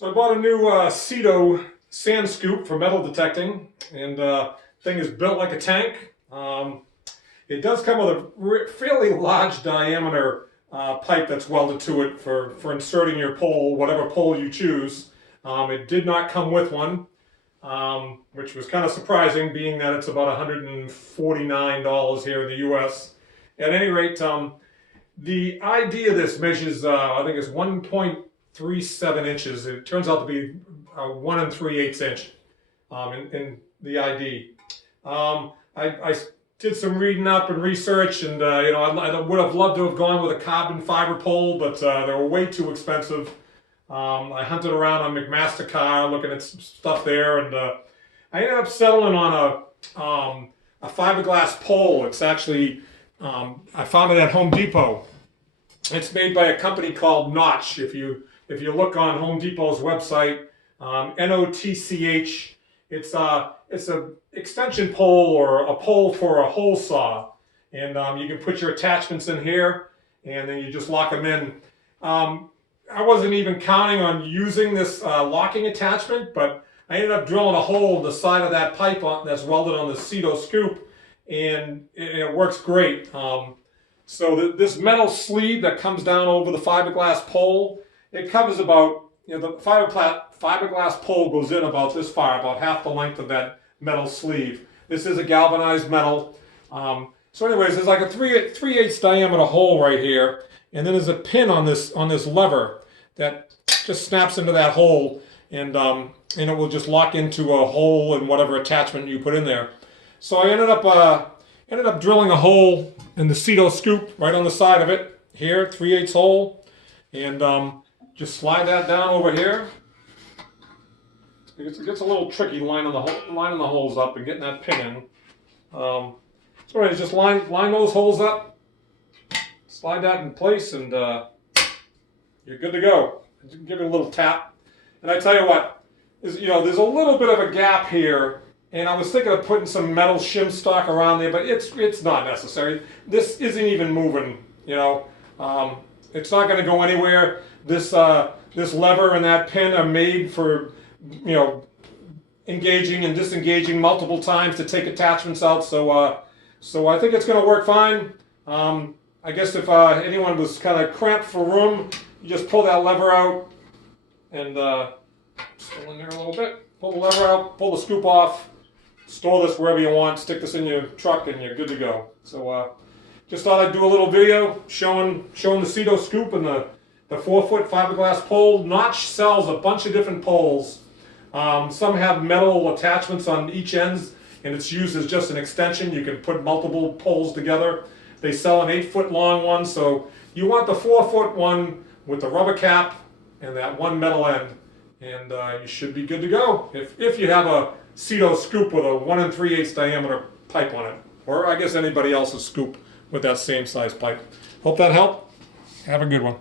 So I bought a new Sito sand scoop for metal detecting, and thing is built like a tank. It does come with a fairly large diameter pipe that's welded to it for inserting your pole, whatever pole you choose. It did not come with one, which was kind of surprising, being that it's about $149 here in the U.S. At any rate, the idea of this measures, I think it's 1.37 inches. It turns out to be 1 3/8 inch in the ID. I did some reading up and research, and I would have loved to have gone with a carbon fiber pole, but they were way too expensive. I hunted around on McMaster-Carr looking at some stuff there, and I ended up settling on a fiberglass pole. It's actually, I found it at Home Depot. It's made by a company called Notch. If you look on Home Depot's website, NOTCH, it's a extension pole or a pole for a hole saw, and you can put your attachments in here, and then you just lock them in. I wasn't even counting on using this locking attachment, but I ended up drilling a hole in the side of that pipe that's welded on the Sito Scoop, and it works great. So this metal sleeve that comes down over the fiberglass pole, it covers about, the fiberglass pole goes in about this far, about half the length of that metal sleeve. This is a galvanized metal. So anyways, there's like a 3/8 diameter hole right here, and then there's a pin on this lever that just snaps into that hole, and it will just lock into a hole in whatever attachment you put in there. So I ended up drilling a hole in the Sito Scoop right on the side of it here, 3/8 hole, and just slide that down over here. It gets a little tricky lining the holes up and getting that pin in. So anyways, just line those holes up, slide that in place, and you're good to go. Give it a little tap, and I tell you what, there's a little bit of a gap here, and I was thinking of putting some metal shim stock around there, but it's not necessary. This isn't even moving. It's not going to go anywhere. This lever and that pin are made for engaging and disengaging multiple times to take attachments out. So I think it's going to work fine. I guess if anyone was kind of cramped for room, you just pull that lever out and still in there a little bit. Pull the lever out, pull the scoop off, store this wherever you want, stick this in your truck, and you're good to go. So just thought I'd do a little video showing the Sito Scoop and the 4-foot fiberglass pole. Notch sells a bunch of different poles. Some have metal attachments on each ends, and it's used as just an extension. You can put multiple poles together. They sell an 8-foot long one, so you want the 4-foot one with the rubber cap and that one metal end, and you should be good to go. If you have a Sito Scoop with a 1 3/8 diameter pipe on it, or I guess anybody else's scoop with that same size pipe. Hope that helped. Have a good one.